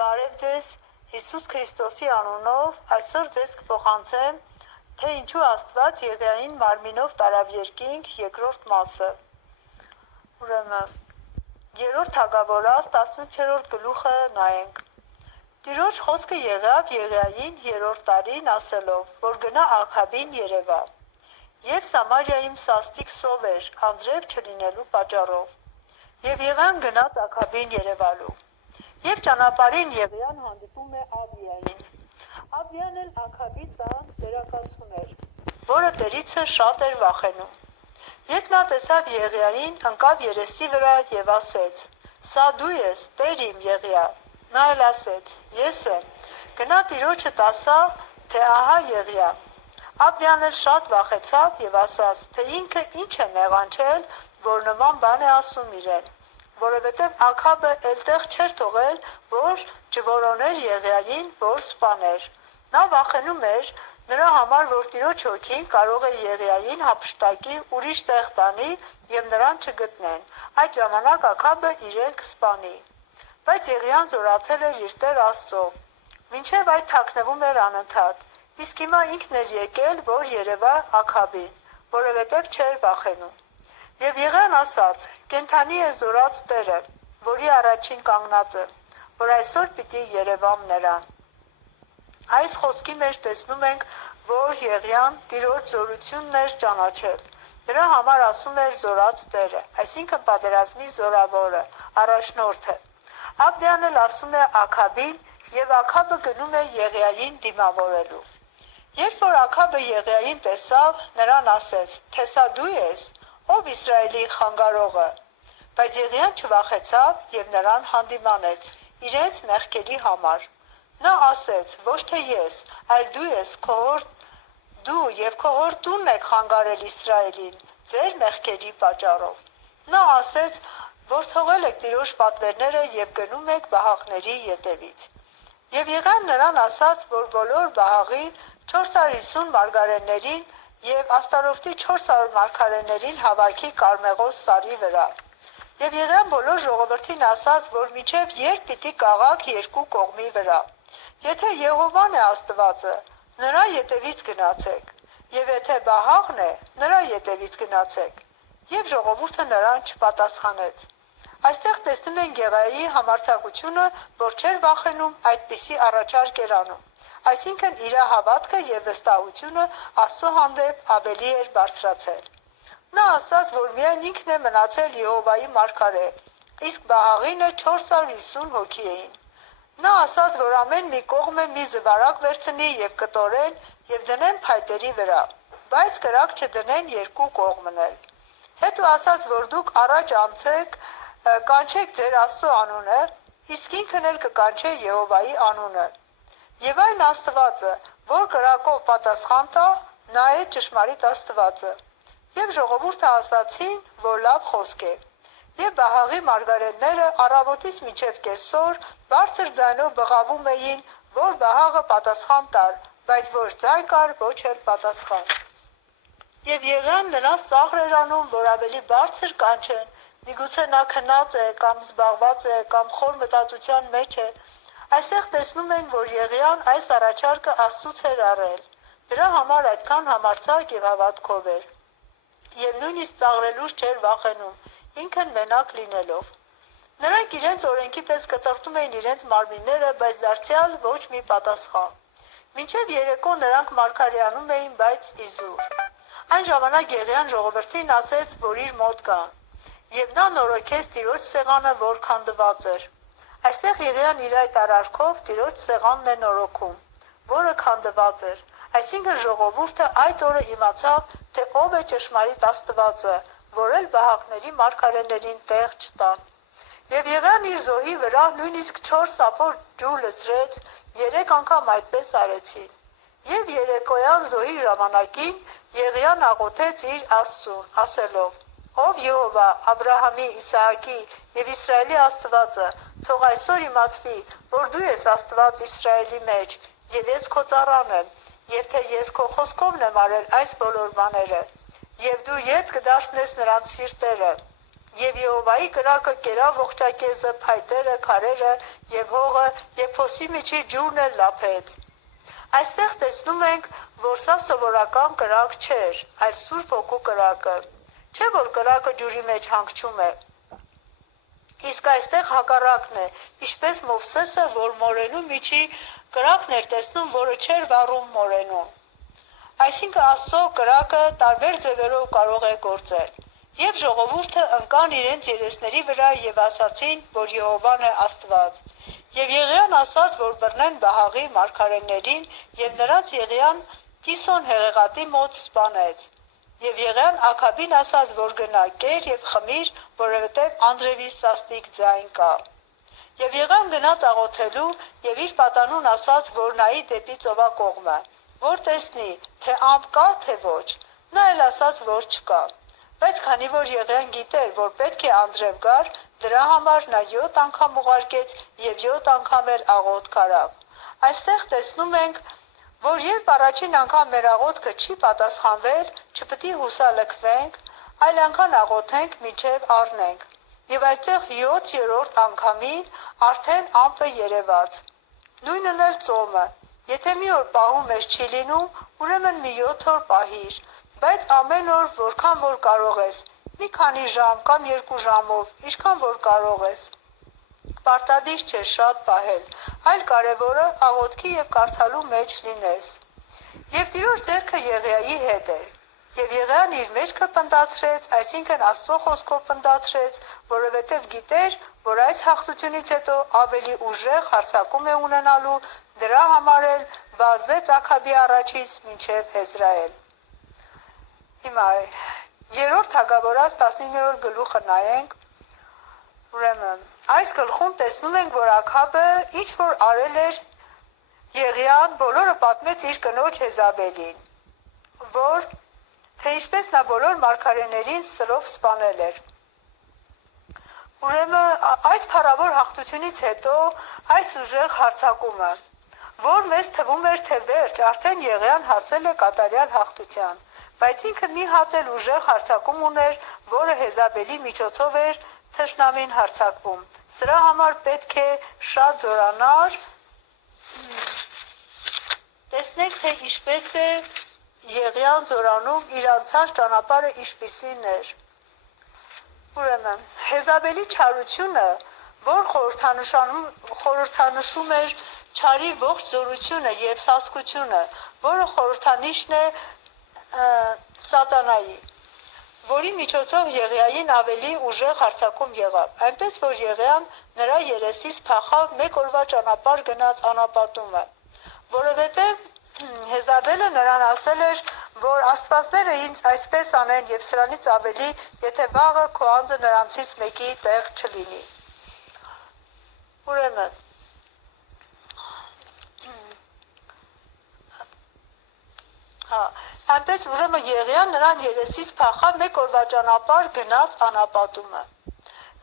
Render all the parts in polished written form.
Բարև ձեզ, Հիսուս Քրիստոսի անունով, այսօր ձեզ կփոխանցեմ, թե ինչու Աստված Եղիային մարմինով տարավ երկինք երկրորդ մասը։ Ուրեմն, երրորդ Հակաբորաց 18-րդ գլուխը նայենք։ Տիրոջ խոսքը եղավ Եղիային երրորդ տարին ասելով, որ գնա Աքաբին երևա։ Եվ Սամարիայում սաստիկ սով էր, անձրև չլինելու պատճառով։ Եվ Եղիան գնաց Աքաբին երևալու։ Եվ ճանապարհին Եղիան հանդիպում է Աբիային։ Աբիան էլ Աքաբի տան դերակացուն էր, որը Տերիցը շատ էր վախենում։ Երբ նա տեսավ Եղիային, ընկավ երեսի վրա եւ ասեց. «Սա դու ես, Տեր իմ Եղիա»։ Նա էլ ասեց. «Ես եմ»։ Գնա Տիրոջդ ասա, թե ահա Եղիա։ Աբիան էլ շատ վախեցավ եւ ասաց, թե ինքը ինչ է նեղանչել, որ նման բան է ասում իրեն։ Որովհետև Աքաբը այլտեղ չէր թողել, որ չորոներ Եղիային, որ սպաներ։ Նա վախենում էր նրա համար, որ Տիրոջ հոգին կարող է Եղիային հափշտակի ուրիշ տեղ տանի եւ նրան չգտնեն։ Այդ ժամանակ Աքաբը իրեն կսպանի։ Բայց Եղիան զորացել էր իր Տեր Աստծո։ Մինչև այդ թաքնվում էր անընդհատ։ Իսկ հիմա ինքն էր եկել, որ երևա Աքաբին, որովհետև չէր վախենում։ Եվ Եղիան ասաց. «Կենթանի է զորած Տերը, որի առաջին կանգնածը, որ այսօր պիտի երևամ նրան»։ Այս խոսքի մեջ տեսնում ենք, որ Եղիան Տիրոջ զորությունն էր ճանաչել։ Դրա համար ասում էր զորած Տերը, այսինքն պատերազմի զորավորը, առաջնորդը։ Աբդիան էլ ասում է Աքաբին, եւ Աքաբը գնում է Եղիային դիմավորելու։ Երբ որ Աքաբը Եղիային տեսավ, նրան ասեց. «Թե սա դու ես, ով Իսրայելի խանգարողը»։ Բայց Եղիան չվախեցավ եւ նրան հանդիմանեց իրենց մեղքերի համար։ Նա ասեց. «Ոչ թե ես, այլ դու ես, դու եւ քո հորտունն եք խանգարել Իսրայելին ձեր մեղքերի պատճառով»։ Նա ասեց, որ թողել եք Տիրոջ պատվերները եւ գնում եք Բահաղների ետևից։ Եվ Եղիան նրան ասաց, որ բոլոր Բահաղի 450 մարգարեներին եւ Աստարոթի 400 մարգարեներին հավաքի Կարմեղոս սարի վրա։ Եվ Եղիան բոլոր ժողովրդին ասաց, որ մինչև երբ պիտի կաղաք երկու կողմի վրա։ Եթե Եհովան է Աստվածը, նրա ետևից գնացեք, եւ եթե Բահաղն է, նրա ետևից գնացեք։ Եվ ժողովուրդը նրան չպատասխանեց։ Այստեղ տեսնում ենք Եղիայի համարձակությունը, որ չէր վախենում այդպիսի առաջարկ էր անում։ Այսինքն իր հավատքը եւ վստահությունը Աստծո հանդեպ ավելի էր բարձրացել։ Նա ասաց, որ միայն ինքն է մնացել Եհովայի մարգարե, իսկ Բահաղինը 450 հոգի էին։ Նա ասաց, որ ամեն մի կողմը մի զվարակ վերցնի եւ կտորեն եւ դնեն փայտերի վրա, բայց կրակ չդնեն երկու կողմն էլ։ Հետո ասաց, որ դուք առաջ անցեք, կանչեք ձեր Աստծո անունը, իսկ ինքն էլ կկանչե Եհովայի անունը։ Եվ այն Աստվածը, որ կրակով պատասխան տա, նա է ճշմարիտ Աստվածը։ Եվ ժողովուրդը ասացին, որ լավ խոսք է։ Եվ Բահաղի մարգարեները առավոտից մինչև կեսօր բարձր ձայնով բղավում էին, որ Բահաղը պատասխան տար, բայց ոչ ձայն կար, ոչ էլ պատասխան։ Եվ Եղիան նրանց ծաղր էր անում, որ ավելի բարձր կանչեն, միգուցե նա քնած է, կամ զբաղված է, կամ խոր մտածության մեջ է։ Այստեղ տեսնում ենք, որ Եղիան այս առաջարկը Աստծուց էր առել։ Դրա համար այդքան համարձակ եւ հավատքով էր։ Եվ նույնիսկ ծաղրելուց չէր վախենում, ինքն մենակ լինելով։ Նրանք իրենց օրենքի պես կտրտում էին իրենց մարմինները, բայց դարձյալ ոչ մի պատասխան։ Մինչև երեկո նրանք մարգարեանում էին, բայց իզուր։ Այն ժամանակ Եղիան ժողովրդին ասեց, որ իր մոտ կան, եւ նա նորոգեց Տիրոջ սեղանը, որ քանդված էր։ Այստեղ Եղիան իր այդ արարքով Տիրոջ սեղանն է նորոգում, որը քանդված էր։ Այսինքն ժողովուրդը այդ օրը իմացավ, թե ով է ճշմարիտ Աստվածը, որ էլ Բահաղների մարգարեներին տեղ չտան։ Եվ Եղիան իր զոհի վրա նույնիսկ 4 սափոր ջուր լցրեց, 3 անգամ այդպես արեցին։ Եվ երեկոյան զոհի ժամանակին Եղիան աղոթեց իր Աստծուն, ասելով. «Ով Եհովա, Աբրահամի, Իսահակի եւ Իսրայելի Աստվածը, թող այսօր իմացվի, որ դու ես Աստված Իսրայելի մեջ, եւ ես քո ծառան եմ, եւ թե ես քո խոսքովն եմ արել այս բոլոր բաները, եւ դու ետ կդարձնես նրանց սիրտերը, Եվ Եհովայի կրակը կերավ ողջակեզը, փայտերը, քարերը եւ հողը եւ փոսի միջի ջուրն էլ լափեց։ Այստեղ տեսնում ենք, որ սա սովորական կրակ չէր, այլ Սուրբ Հոգու կրակը։ Չէ՞ որ կրակը ջուրի մեջ հանգչում է։ Իսկ այստեղ հակառակն է, ինչպես Մովսեսը, որ մորենու միջի կրակն էր տեսնում, որը չէր վառում մորենուն։ Այսինքն Աստծո կրակը տարբեր ձևերով կարող է գործել։ Եվ ժողովուրդը ընկան իրենց երեսների վրա եւ ասացին, որ Եհովան է Աստված։ Եվ Եղիան ասաց, որ բռնեն Բահաղի մարգարեներին, եւ նրանց Եղիան Կիսոն հեղեղատի մոտ սպանեց։ Եվ Եղիան Աքաբին ասաց, որ գնա կեր եւ խմիր, որովհետեւ Անդրևի սաստիկ ձայն կա։ Եվ Եղիան գնաց աղոթելու եւ իր պատանուն ասաց, որ նայի դեպի ծովակողմը, որ տեսնի, թե ամպ կա, թե ոչ։ Նա էլ ասաց, որ չկա։ Բայց քանի որ Եղիան գիտեր, որ պետք է Անդրև գար, դրա համար նա 7 անգամ ուղարկեց եւ 7 անգամ էլ աղոթք արավ։ Այստեղ տեսնում ենք, որ երբ առաջին անգամ մեր աղոթքը չի պատասխանվել, չպետք է հուսալքվենք, այլ անգամ աղոթենք, մինչև առնենք։ Եվ այստեղ 7-րդ անգամին արդեն ամպը երևաց։ Նույնն էլ ծոմը։ Եթե մի օր պահում ես չի լինում, ուրեմն մի 7 օր պահիր, բայց ամեն օր որքան որ կարող ես, մի քանի ժամ կամ 2 ժամով, ինչքան որ կարող ես։ Պարտադիր չէ շատ պահել, այլ կարևորը աղոթքի եւ կարդալու մեջ լինես։ Եվ Տիրոջ ձեռքը Եղիայի հետ էր։ Եվ Եղիան իր մեջքը պնդացրեց, այսինքն Աստծո խոսքով պնդացրեց, որովհետև գիտեր, որ այս հաղթությունից հետո ավելի ուժեղ հարձակում է ունենալու, դրա համար էլ վազեց Աքաբի առաջից մինչև Եզրայել։ Հիմա երրորդ Հագաբորաց 19-րդ գլուխը նայենք, ուրեմն այս գլխում տեսնում ենք, որ Աքաբը ինչ որ արել էր Եղիան, բոլորը պատմեց իր կնոջ Եզաբելին, որ թե ինչպես նա բոլոր մարգարեներին սրով սպանել էր։ Ուրեմն այս փառավոր հաղթությունից հետո այս ուժեղ հարձակումը, որ մեզ թվում էր, թե վերջ, արդեն Եղիան հասել է կատարյալ հաղթության, բայց ինքը մի հատ էլ ուժեղ հարձակում ուներ, որը Եզաբելի միջոցով էր թշնամին հարձակվում։ Սրա համար պետք է շատ զորանալ։ Տեսնենք, թե ինչպես է Եղիան զորանում իր անցած ճանապարհը ինչպիսին էր։ Ուրեմն Եզաբելի չարությունը, որ խորհրդանշում էր չարի ողջ զորությունը եւ սասկությունը, որը խորհրդանիշն է սատանայի, որի միջոցով Եղիային ավելի ուժեղ հարձակում եղավ, այնպես որ Եղիան նրա երեսից փախավ մեկ օրվա ճանապարհ գնաց անապատումը, որովհետեւ Եզաբելը նրան ասել էր, որ աստվածները ինձ այսպես անեն եւ սրանից ավելի, եթե վաղը քո անձը նրանցից մեկի տեղ չլինի։ Ուրեմն այնպես ուրեմն Եղիան նրան երեսից փախավ մեկ օրվա ճանապարհ գնաց անապատումը։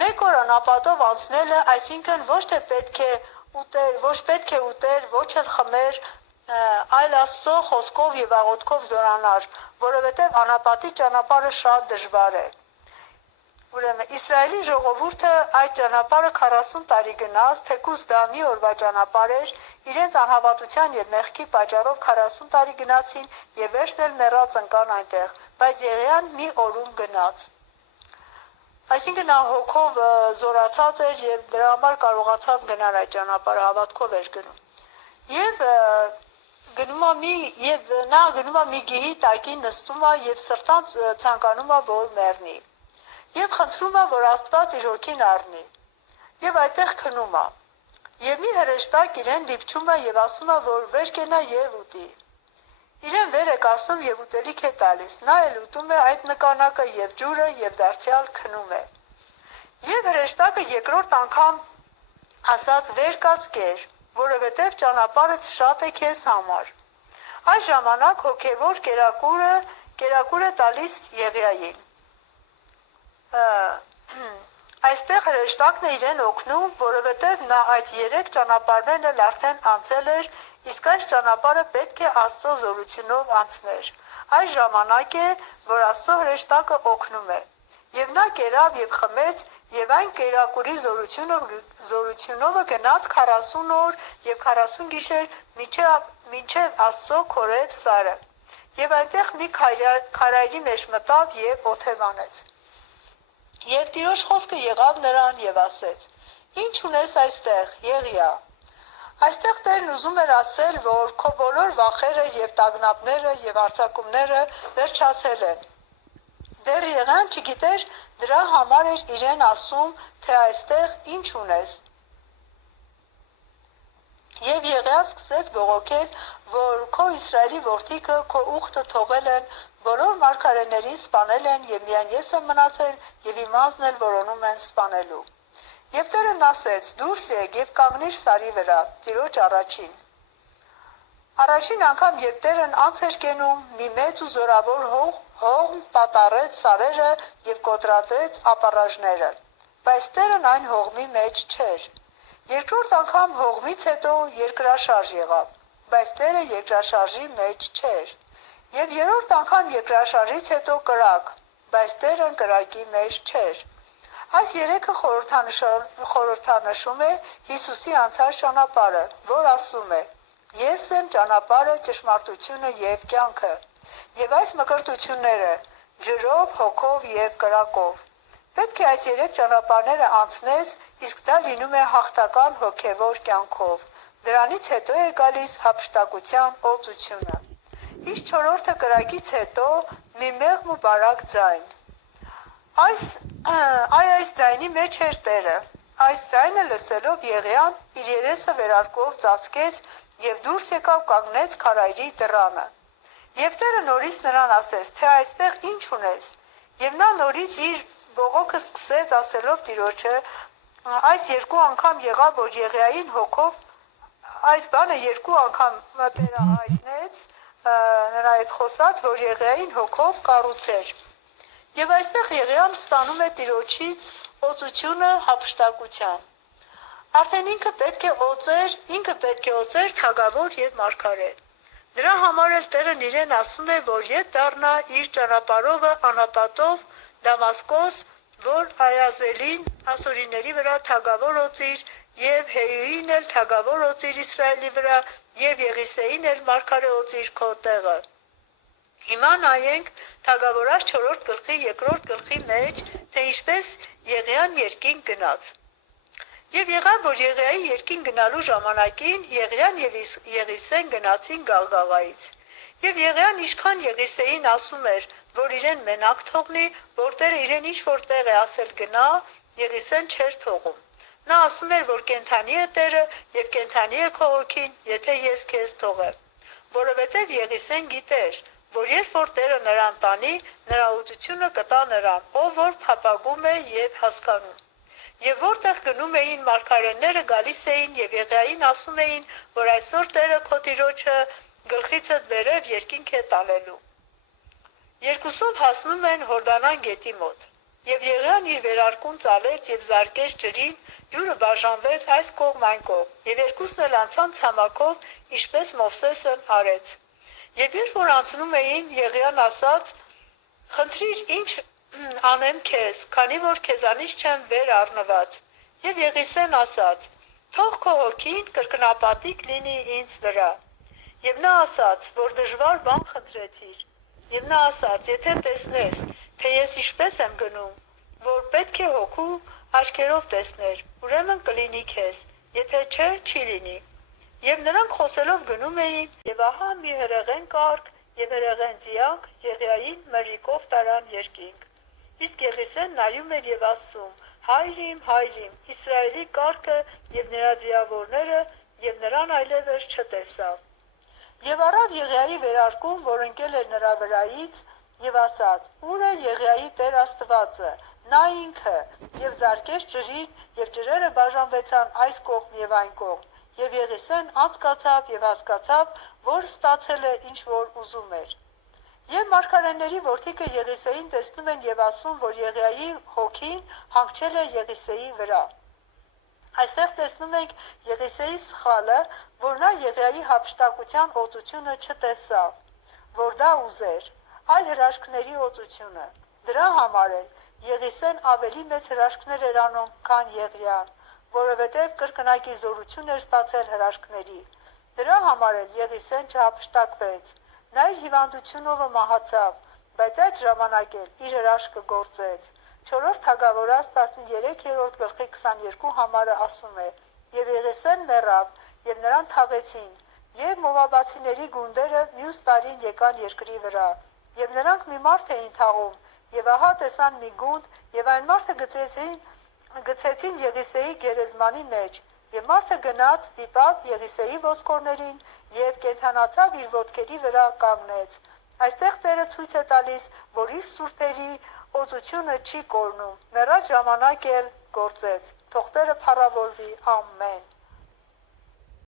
Մեկ օր անապատով անցնելը, այսինքն ոչ թե պետք է ուտեր, ոչ էլ խմեր, այլ Աստծո խոսքով եւ աղոթքով զորանար, որովհետեւ անապատի ճանապարհը շատ դժվար է։ Ուրեմն Իսրայելի ժողովուրդը այդ ճանապարհը 40 տարի գնաց, թեկուզ դա մի օրվա ճանապարհ էր, իրենց անհավատության եւ մեղքի պատճառով 40 տարի գնացին եւ վերջն էլ մեռած ընկան այնտեղ, բայց Եղիան մի օրում գնաց։ Այսինքն նա հոգով զորացած էր եւ դրա համար կարողացավ գնալ այդ ճանապարհը, հավատքով էր գնում։ Եվ նա գնում է մի գիհի տակին նստում է եւ սրտան ցանկանում է որ մեռնի։ Եվ խնդրում է որ Աստված իր հոգին առնի։ Եվ այդտեղ քնում է։ Եվ մի հրեշտակ իրեն դիպչում է եւ ասում է որ վեր կենա եւ ուտի։ Իրեն վեր է կասում եւ ուտելիք է տալիս։ Նա էլ ուտում է այդ նկանակը եւ ջուրը եւ դարձյալ քնում է։ Եվ հրեշտակը երկրորդ անգամ ասաց վեր կաց կեր, որովհետև ճանապարհը շատ է քեզ համար։ Այս ժամանակ հոգևոր կերակուրը տալիս Եղիային։ Այստեղ հրեշտակն է իրեն օգնում, որովհետև նա այդ 3 ճանապարհներն էլ արդեն անցել էր, իսկ այս ճանապարհը պետք է Աստծո զորությունով անցներ։ Այս ժամանակ է, որ Աստծո հրեշտակը օգնում է։ Եվ նա կերավ եւ խմեց, եւ այն կերակուրի զորությունով գնաց 40 օր եւ 40 գիշեր մինչեւ Աստծո քորեւ սարը։ Եվ այնտեղ մի քարայրի մեջ մտավ եւ օթևանեց։ Եվ Տիրոջ խոսքը եղավ նրան եւ ասեց. Ինչ ունես այստեղ, Եղիա։ Այստեղ Տերն ուզում էր ասել, որ քո բոլոր վախերը եւ տագնապները եւ արձակումները վերջացել են։ Դեռ Եղիան չգիտեր, դրա համար էր իրեն ասում, թե այստեղ ինչ ունես։ Եվ Եղիան սկսեց բողոքել, որ քո Իսրայելի որդիքը քո ուխտը թողել են, բոլոր մարգարեներին սպանել են եւ միայն ես եմ մնացել եւ իմանցն էլ որոնում են սպանելու։ Եվ Տերն ասեց. դուրս եկ եւ կանգնիր սարի վրա, Տիրոջ առաջին։ Առաջին անգամ, երբ Տերն անց էր կենում, մի մեծ ու զորավոր հողմ պատառեց սարերը եւ կոտրատեց ապառաժները, բայց Տերն այն հողմի մեջ չէր։ Երկրորդ անգամ հողմից հետո երկրաշարժ եղավ, բայց Տերը երկրաշարժի մեջ չէր։ Եվ երրորդ անգամ երկրաշարժից հետո կրակ, բայց Տերն կրակի մեջ չէր։ Այս երեքը խորհրդանշում է Հիսուսի անցած ճանապարհը, որ ասում է. Ես եմ ճանապարհը, ճշմարտությունը եւ կյանքը։ Եվ այս մկրտությունները ջրով, հոգով եւ կրակով։ Պետք է այս երեք ճանապարհները անցնես, իսկ դա լինում է հաղթական հոգեվոր կյանքով։ Դրանից հետո է գալիս հափշտակության օծությունը։ Իսկ չորրորդը կրակից հետո մի մեղմ ու բարակ ձայն։ Այս ձայնի մեջ էր Տերը։ Այս ձայնը լսելով Եղիան իր երեսը վերարկով ծածկեց եւ դուրս եկավ կանգնեց քարայրի դռանը։ Եվ Տերը նորից նրան ասեց, թե այստեղ ինչ ունես։ Եվ նա նորից իր բողոքը սկսեց ասելով Տիրոջը, այս երկու անգամ եղավ, որ Եղիային հոգով այս բանը երկու անգամ Տերը հայտնեց նրա հետ խոսած, որ Եղիային հոգով կառուցեր։ Եվ այստեղ Եղիան ստանում է Տիրոջից օծությունը հափշտակության։ Արդեն ինքը պետք է օծեր թագավոր եւ մարգարե։ Դրա համար էլ Տերն իրեն ասում է, որ ետ դառնա իր ճանապարհովը անապատով Դամասկոս, որ Այազելին ասորիների վրա թագավոր օծիր եւ Հեյուին էլ թագավոր օծիր Իսրայելի վրա եւ Եղիսեին էլ մարգարե օծիր քո տեղը։ Հիմա նայենք թագավորաց 4-րդ գլխի 2-րդ գլխի մեջ, թե ինչպես Եղիան երկինք գնաց։ Եվ եղավ, որ Եղիայի երկինք գնալու ժամանակին Եղիան եւ Եղիսեն գնացին Գաղգաղայից։ Եվ Եղիան ինչքան Եղիսեին ասում էր, որ իրեն մենակ թողնի, որ Տերը իրեն ինչ որ տեղ է ասել գնա, Եղիսեն չէր թողում։ Նա ասում էր, որ կենթանի է Տերը եւ կենթանի է քո հոգին, եթե ես քեզ թողեմ։ Որովհետեւ Եղիսեն գիտեր, որ երբ որ Տերը նրան տանի, նրա ուտությունը կտա նրան, ով որ փափագում է եւ հասկանում։ Եվ որտեղ գնում էին մարգարեները գալիս էին եւ Եղիային ասում էին, որ այսօր Տերը քո Տիրոջը գլխիցդ վերև երկինք է տանելու։ Երկուսով հասնում են Հորդանան գետի մոտ։ Եվ Եղիան իր վերարկուն ծալեց եւ զարկեց ջրին, ջուրը բաժանվեց այս կողմ այն կողմ, եւ երկուսն էլ անցան ցամաքով, ինչպես Մովսեսն արեց։ Եվ երբ որ անցնում էին, Եղիան ասաց. «Խնդրիր, ինչ անեմ քեզ, քանի որ քեզանից չեմ վեր առնված»։ Եվ Եղիսեն ասաց. «Թող քո հոգին կրկնապատիկ լինի ինձ վրա»։ Եվ նա ասաց, որ դժվար բան խնդրեցիր։ Եվ նա ասաց. «Եթե տեսնես, թե ես ինչպես եմ գնում, որ պետք է հոգու աչքերով տեսներ, ուրեմն կլինի քեզ, եթե չէ, չի լինի»։ Եվ նրանք խոսելով գնում էին, եւ ահա մի հրեղեն կառք եւ հրեղեն ձիակ Եղիային մրրիկով տարան երկինք։ Իսկ Եղիսեն նայում էր եւ ասում. հայր իմ, Իսրայելի կառքը եւ նրա ձիավորները, եւ նրան այլևս չտեսավ։ Եվ առավ Եղիայի վերարկուն, որ ընկել էր նրա վրայից, եւ ասաց. ուր է Եղիայի Տեր Աստվածը, նա ինքը, եւ զարկեց ջրին, եւ ջրերը բաժանվեցան այս կողմ եւ այն կողմ։ Եվ Եղիսեն անցկացավ եւ հասկացավ, որ ստացել է ինչ որ ուզում էր։ Եվ մարգարեների որդիքը Եղիսեին տեսնում են եւ ասում, որ Եղիայի հոգին հանգչել է Եղիսեի վրա։ Այստեղ տեսնում ենք Եղիսեի սխալը, որ նա Եղիայի հափշտակության օծությունը չտեսավ, որ դա ուզեր, այլ հրաշքների օծությունը։ Դրա համար էլ Եղիսեն ավելի մեծ հրաշքներ էր անում, քան Եղիան, որովհետև կրկնակի զորություն էր ստացել հրաշքների։ Դրա համար էլ Եղիսեն չհափշտակվեց։ Նա իր հիվանդությունով մահացավ, բայց այդ ժամանակ էլ իր հրաշքը գործեց։ 4 Թագավորաց 13-րդ գլխի 22 համարը ասում է. «Եվ Եղիսեն մեռավ, եւ նրան թաղեցին, եւ Մովաբացիների գունդերը մյուս տարին եկան երկրի վրա, եւ նրանք մի մարդ էին թաղում, եւ ահա տեսան մի գունդ, եւ այն մարդը գցեցին Եղիսեի գերեզմանի մեջ, եւ մարդը գնաց, դիպավ Եղիսեի ոսկորներին եւ կենդանացավ իր ոտքերի վրա կանգնեց»։ Այստեղ Տերը ցույց է տալիս, որ իր սուրբերի օծությունը չի կորնում, մեռած ժամանակ էլ գործեց։ Թող Տերը փառավորվի, ամեն։